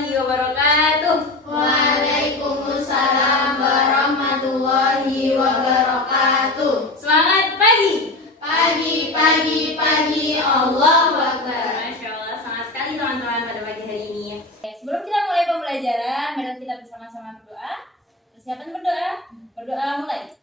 warahmatullahi wabarakatuh. Waalaikumsalam warahmatullahi wabarakatuh. Semangat pagi. Pagi, Allahu Akbar. Masya Allah, semangat sekali teman-teman pada pagi hari ini. Sebelum kita mulai pembelajaran, mari kita bersama-sama berdoa. Persiapan berdoa. Berdoa mulai.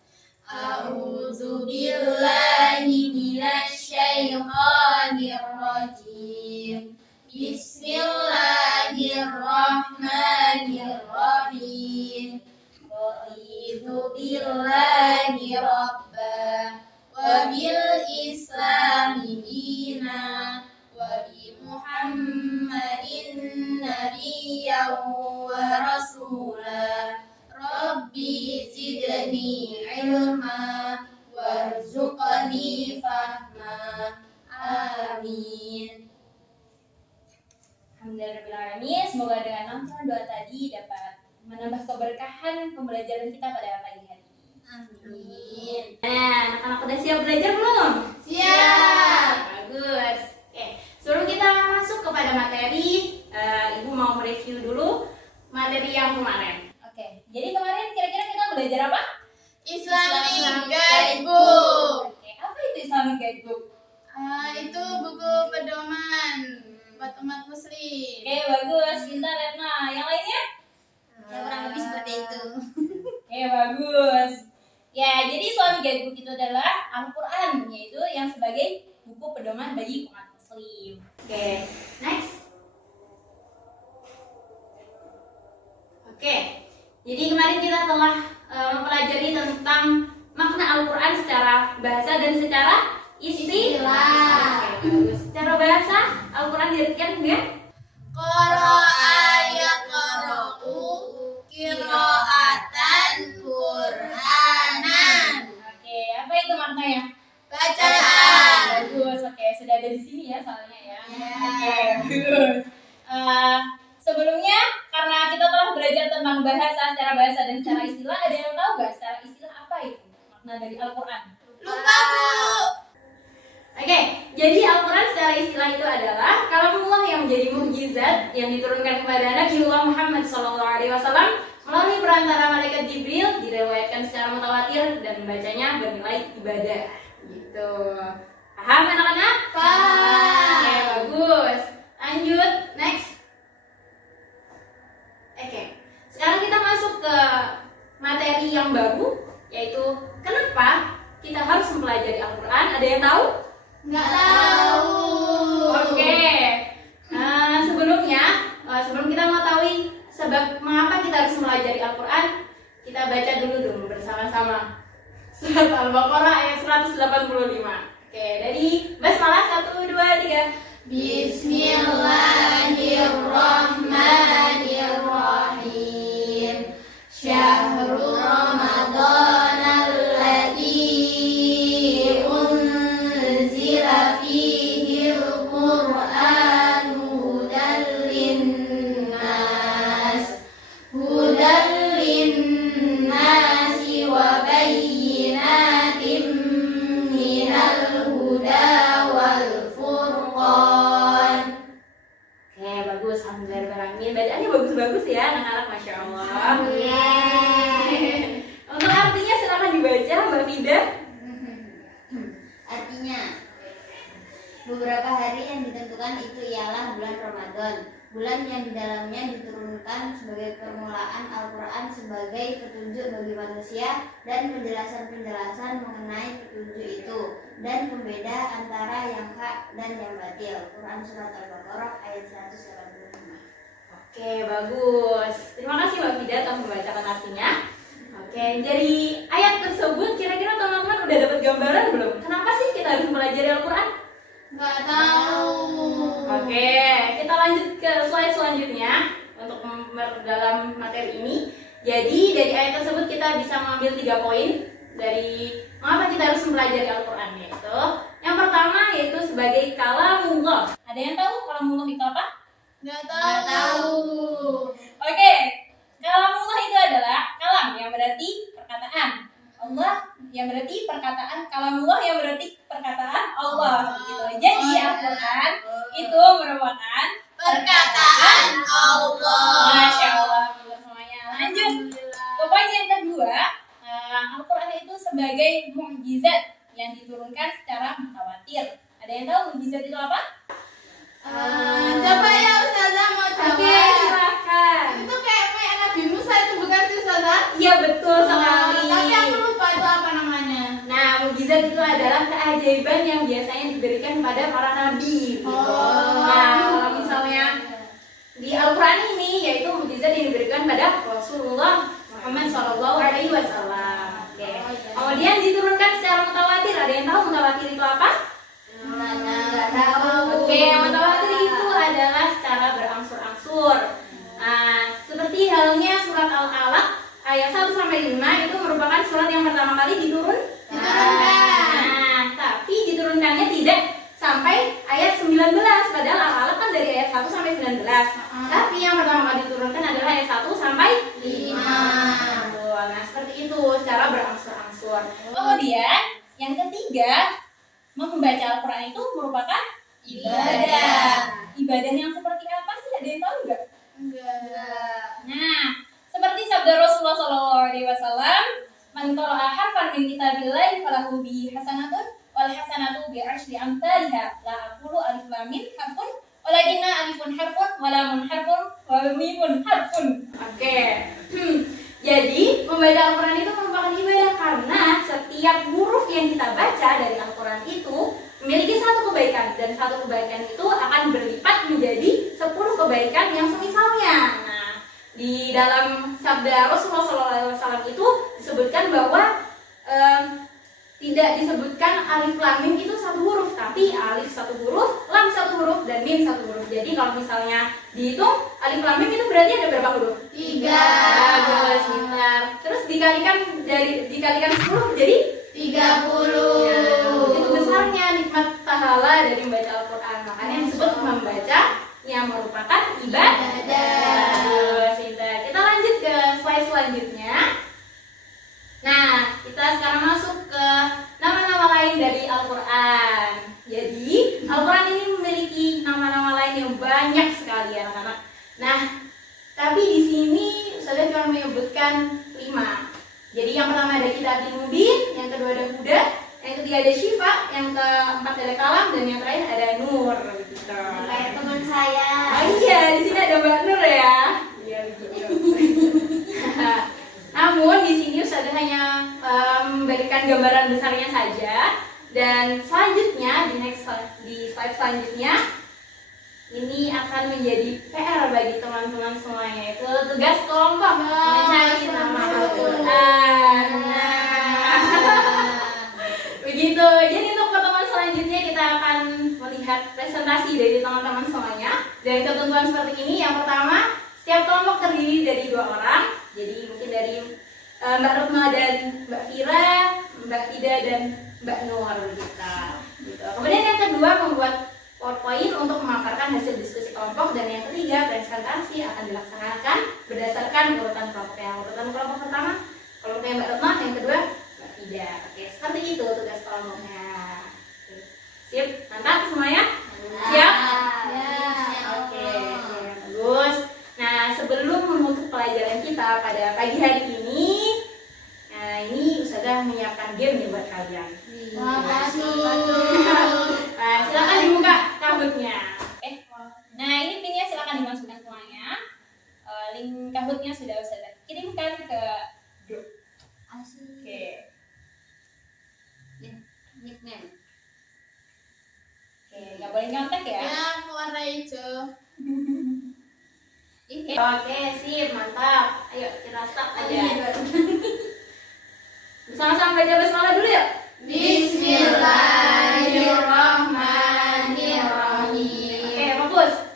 A'udzu billahi minasyaitonir rajim. Bismillahirrahmanirrahim. Raditu billahi rabba wa bil islami dina wa bi Muhammadin nabiyyan wa rasula. Rabbi zidni ilma warzuqni fahma. Amin. Alhamdulillahirrahmanirrahim. Semoga dengan lantunan doa tadi dapat menambah keberkahan pembelajaran kita pada pagi hari ini. Amin. Nah, anak-anak udah siap belajar belum? Siap. Bagus. Oke, sebelum kita masuk kepada materi, Ibu mau mereview dulu materi yang kemarin. Oke, jadi kemarin kira-kira kita belajar apa? Islamic Guidebook. Oke, apa itu Islamic Guidebook? Itu buku pedoman buat umat muslim. Oke, bagus. Pintar, Retna. Yang lainnya? Ya, kurang lebih seperti itu. Oke, bagus. Ya, jadi Islamic Guidebook itu adalah Al-Quran, yaitu yang sebagai buku pedoman bagi umat muslim. Oke, next. Oke, jadi kemarin kita telah mempelajari tentang makna Al-Quran secara bahasa dan secara istilah. Oke, bagus. Secara bahasa, Al-Quran diartikan dengan Qara'a yaqra'u qira'atan Qur'anan. Oke, apa itu maknanya? Bacaan. Bagus, oke, sudah ada di sini ya soalnya ya. Ya. Oke, bagus. Sebelumnya, karena kita telah belajar tentang bahasa, secara bahasa dan secara istilah, ada yang tahu nggak secara istilah apa itu makna dari Al-Quran? Lupa, Bu. Oke, jadi Al-Quran secara istilah itu adalah kalamullah yang menjadi mukjizat yang diturunkan kepada Nabiullah Muhammad SAW melalui perantara malaikat Jibril, diriwayatkan secara mutawatir dan membacanya bernilai ibadah. Gitu. Paham anak-anak? Paham. Oke, bagus. Lanjut, next. Oke, sekarang kita masuk ke materi yang baru, yaitu kenapa kita harus mempelajari Al-Quran. Ada yang tahu? Nggak tahu. Oke. Sebelum kita mengetahui sebab mengapa kita harus mempelajari Al-Quran, kita baca dulu bersama-sama surat Al-Baqarah ayat 185. Oke, dari basmalah 1, 2, 3. Bismillahirrahmanirrahim. Syahrul Ramadan alladzi unzila fihi al-Qur'an hudan linnasi wa bayyinatin minal huda wal furqan. Oke, bagus. Alhamdulillah. Bacaannya bagus-bagus ya anak-anak, Masya Allah. Untuk artinya silakan dibaca, Mbak Fida. Artinya, beberapa hari yang ditentukan itu ialah bulan Ramadan, bulan yang di dalamnya diturunkan sebagai permulaan Al-Quran sebagai petunjuk bagi manusia dan penjelasan-penjelasan mengenai petunjuk itu dan pembeda antara yang hak dan yang batil. Quran Surat Al-Baqarah ayat 185. Oke, bagus. Terima kasih Mbak Fida telah membacakan artinya. Oke, dari ayat tersebut kira-kira teman-teman udah dapat gambaran belum? Kenapa sih kita harus mempelajari Al-Quran? Nggak tahu. Oke, kita lanjut ke slide selanjutnya untuk memperdalam materi ini. Jadi dari ayat tersebut kita bisa mengambil 3 poin dari mengapa kita harus mempelajari Al-Quran, yaitu yang pertama yaitu sebagai kalamullah. Ada yang tahu kalamullah itu apa? Nggak tahu. Oke, kalamullah itu adalah kalam yang berarti perkataan, Allah yang berarti perkataan, kalamullah yang berarti perkataan Allah. Gitu. Jadi Al-Quran itu merupakan Perkataan Allah. pada para nabi gitu. Oh. Nah, kalau misalnya di Al-Quran ini yaitu mukjizat yang diberikan pada Rasulullah Muhammad SAW. Oke. Kemudian diturunkan secara mutawatir. Ada yang tahu mutawatir itu apa? Nggak tahu. Oke, mutawatir itu adalah secara berangsur-angsur. Nah, seperti halnya surat Al-Alaq ayat 1 sampai 5 itu merupakan surat yang pertama kali diturunkan. Nah, tapi diturunkannya tidak sampai ayat 19, padahal Al-Alaq kan dari ayat 1 sampai 19. Tapi yang pertama kali diturunkan adalah ayat 1 sampai 5. Nah, seperti itu secara berangsur-angsur. Kemudian yang ketiga, membaca Al-Quran itu merupakan ibadah. Ibadah yang seperti apa sih? Ada yang tahu nggak? Enggak. Nah, seperti sabda Rasulullah SAW, "Man qara'a harfan min kitabillahi falahu bihi hasanatun wal hasanatu bi asyri amsalha." La aqulu alif lam mim harfun walakinna alifun harfun wa lamun harfun wa mimun harfun. Oke. Jadi, membaca Al-Quran itu merupakan ibadah karena setiap huruf yang kita baca dari Al-Quran itu memiliki satu kebaikan, dan satu kebaikan itu akan berlipat menjadi 10 kebaikan yang semisalnya. Nah, di dalam sabda Rasulullah SAW itu disebutkan bahwa tidak disebutkan alif lam mim itu satu huruf, tapi alif satu huruf, lam satu huruf, dan mim satu huruf. Jadi kalau misalnya dihitung alif lam mim itu berarti ada berapa huruf? 3. Bagus, pintar. Terus dikalikan 10 jadi 30. Itu besarnya nikmat pahala dari membaca Al-Quran. Makanya disebut membaca yang merupakan ibadah. Bagus, pintar. Kita lanjut ke slide selanjutnya. Nah, kita sekarang masuk ke nama-nama lain dari Al-Quran. Jadi, Al-Quran ini memiliki nama-nama lain yang banyak sekali ya anak-anak. Nah, tapi di sini saya cuma menyebutkan 5. Jadi yang pertama ada Kitabul Mubin, yang kedua ada Huda, yang ketiga ada Syifa, yang keempat ada Kalam, dan yang terakhir ada Nur. Gitu. Kayak teman saya. Oh iya, di sini ada Mbak Nur ya. Iya, namun di sini Ustazah hanya memberikan gambaran besarnya saja, dan selanjutnya di slide selanjutnya ini akan menjadi PR bagi teman-teman semuanya, itu tugas kelompok mencari nama Al-Quran. Begitu. Jadi untuk pertemuan selanjutnya kita akan melihat presentasi dari teman-teman semuanya dan ketentuan seperti ini. Yang pertama, setiap kelompok terdiri dari 2 orang. Jadi mungkin dari Mbak Retma dan Mbak Fira, Mbak Ida dan Mbak Nur gitu. Kemudian yang kedua, membuat PowerPoint untuk memaparkan hasil diskusi kelompok, dan yang ketiga, presentasi akan dilaksanakan berdasarkan urutan kelompoknya. Urutan kelompok pertama kelompoknya Mbak Retma, yang kedua Mbak Ida. Oke, seperti itu tugas kelompoknya. Sip, mantap semuanya? Siap? Oke, bagus. Nah, sebelum menutup pelajaran kita pada pagi hari ini, nah ini Ustazah menyiapkan game nih buat kalian. Makasih. Nah, silakan dibuka Kahootnya. Nah ini pinnya silakan dimasukkan semuanya. Link Kahootnya sudah Ustazah kirimkan ke grup. Asik. Oke. Nickname. Oke, nggak boleh nyontek ya. Ya, warna hijau. Oke, sip, mantap. Ayo kita start aja. Bersama-sama baca basmalah dulu yuk. Bismillahirrahmanirrahim. Oke, fokus.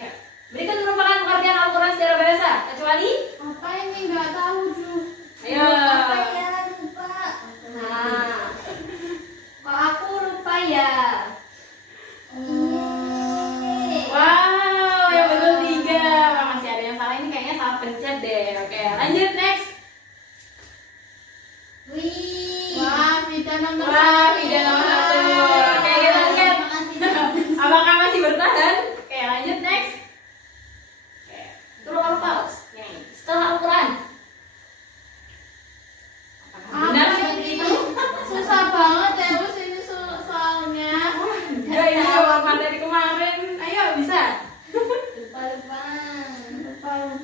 Ya. Berikut merupakan pengertian Al-Quran secara bahasa, kecuali Apa ini nggak tahu Ju? ayo. Apa ya, lupa. Nah, kok aku lupa ya? Wow, yang betul 3. Wah, masih ada yang salah, ini kayaknya salah pencet deh. Oke, lanjut next. Wih. Wah, Vida nomor Wah, Vida nomor 1. Oke, kita lihat apakah masih bertahan. Oke, lanjut next. Oke, true or false? Nih, setelah Al-Quran. Apakah benar seperti itu? Susah banget ya, Bos, ini soalnya. Ya, ini jawab materi kemarin. Ayo, bisa. Lupa.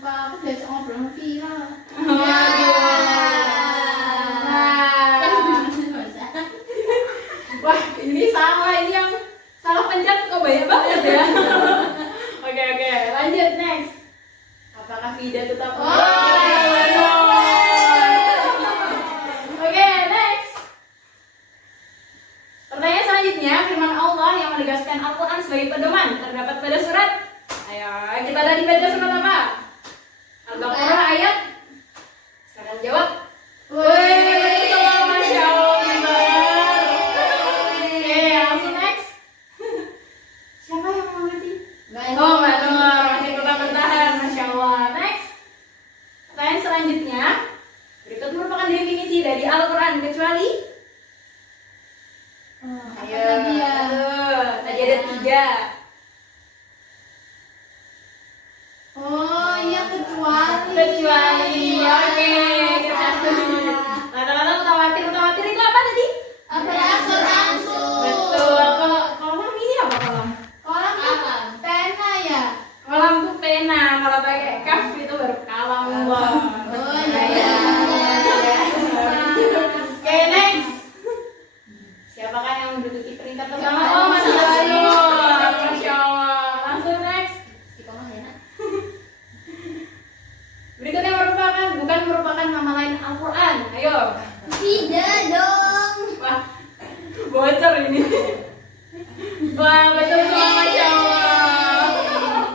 Aku biasa ngobrol sama Vira. Oh, Tidak tetap. Oh. Oke, next. Pertanyaan selanjutnya, firman Allah yang menegaskan Al-Quran sebagai pedoman terdapat pada surat. Ayo, kita tadi baca surat apa? Al-Baqarah ayat. Sekarang jawab. Wih, Masya Allah. Oke, langsung next. Siapa yang mau ngerti? Oh, Mbak Nur masih tetap bertahan, Masya Allah. Next. Pertanyaan selanjutnya, berikut merupakan definisi dari Al-Quran kecuali. Ayo, tadi ya? tadi ada 3. Oh iya, kecuali. Oke, rata-rata mutawatir itu apa tadi? Berangsur-angsur. Betul. Kalau kolam ini apa kolam? Kolam apa? Pena ya? Kolam tuh pena. Kalau pakai kaf itu baru kalam. Oh iya. Oke, next. Siapakah yang menduduki peringkat pertama? Oh, Mas Bayu. Masya Allah. Langsung next. Istiqomah ya, Nak? Berikutnya bukan merupakan nama lain Al-Quran. Ayo. Tidak dong. Wah, bocor ini. Wah, betul semua, Masya Allah.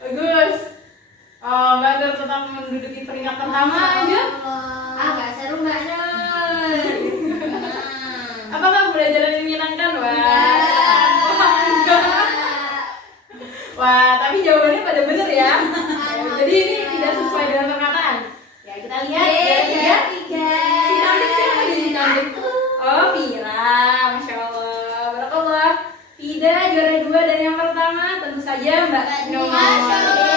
Bagus. Oh, Mbak Nur tetap menduduki peringkat pertama aja. Nggak seru Mbak Nur. Apakah belajar ini menyenangkan, Wah? Wah, enggak. Wah, tapi jawabannya pada bener ya. Jadi ini tidak sesuai dengan perkataan. Ya, kita lihat. Tiga. Si cantik siapa nih si cantik? Oh, Vira. Masya Allah. Barakallah. Vida juara 2 dan yang pertama tentu saja Mbak Nur. Masya Allah.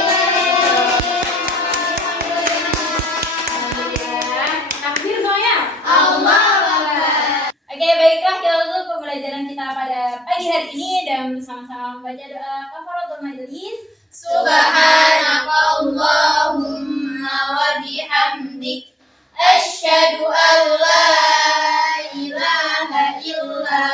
Alhamdulillah. Takbir semuanya. Allah. Oke, baiklah kita tutup pembelajaran kita pada pagi hari ini dan sama-sama membaca doa kafaratul majelis. Subhanakallahumma wa bihamdik asyhadu an la ilaha illa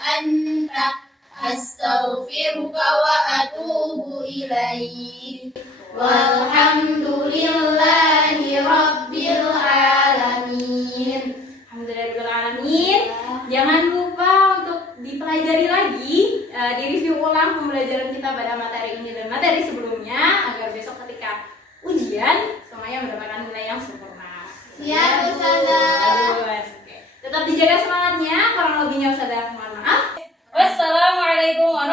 anta astaghfiruka wa atubu ilaik. Walhamdulillahi rabbil alamin. Alhamdulillahirrahmanirrahim. Jangan lupa untuk dipelajari lagi, direview ulang pembelajaran kita pada materi ini dan materi sebelumnya agar besok ketika ujian semuanya mendapatkan nilai yang sempurna. Siap, Ustazah. Bagus. Oke. Tetap dijaga semangatnya. Kurang lebihnya Ustazah mohon maaf. Wassalamualaikum warahmatullahi